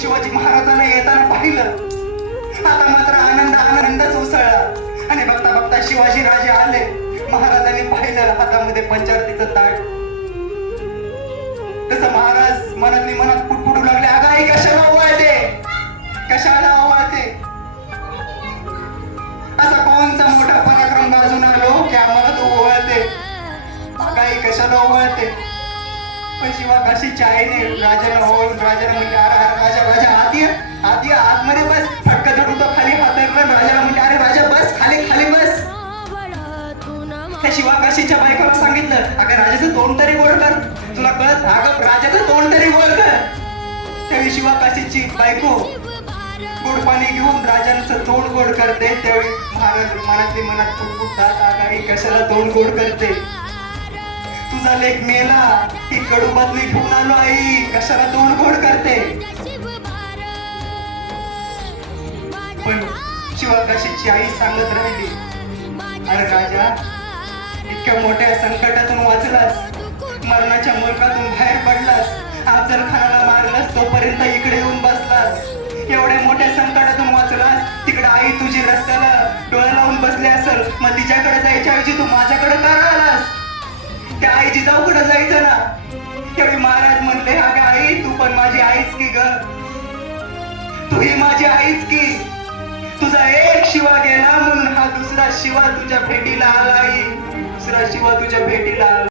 शिवाजी महाराजांना येताना पाहिलं. आता मात्र आनंदच उसळला आणि बघता बघता शिवाजी राजे आले. महाराजांनी पाहिलं हातामध्ये पंचारतीचं ताट. तसं महाराज मनातली मनात पुटपुटू लागले, अगं आई कशाला ओवाळते, कशाला ओवाळते. असा कोणचा मोठा पराक्रम बाजून आलो की आम्हाला तू ओवाळते, अगं आई कशाला ओवाळते. पण शिवा काशीच्या आईने राजाला ओवाळून राजाला म्हणले, अरे राजा राजा आत ये आतमध्ये बस. फटका धरून तो खाली हातरला. राजाला म्हणले, अरे राजा बस खाली खाली बस. त्या शिवा काशीच्या बायकोला सांगितलं, अगं राजाचं तोंड तरी गोड कर, तुला कळत, अगं राजाचं तोंड तरी गोड कर. त्यावेळी शिवा काशीची बायको गोड पाणी घेऊन राजांचं तोंड गोड करते. त्यावेळी महाराज मनातली मनात फुटफुटतात, अगं आई कशाला तोंड गोड करते. तुझा लेक मेला, ही कडू बातमी घेऊन आलो आई, कशाला तोंड गोड करते. पण शिवा काशीची आई सांगत राहिली, अरे राजा इतक्या मोठ्या संकटातून वाचलास, मरणाच्या मुलकातून बाहेर पडलास, अफजल खानाला मारलास, तोपर्यंत इकडे येऊन बसलास. एवढ्या मोठ्या संकटातून वाचलास, तिकडे आई तुझी रस्त्याला डोळा लावून बसली असेल, मग तिच्याकडे जायच्या ऐवजी तू माझ्याकडे का आलास. त्या आई जिजाऊकडे जायचं ना. त्यावेळी महाराज म्हणले, अगं आई तू पण माझी आईच की ग, तू ही माझी आईच की. तुझा एक शिवा गेला म्हणून हा दुसरा शिवा तुझ्या भेटीला आला आई, दुसरा शिवा तुझ्या भेटीला आला.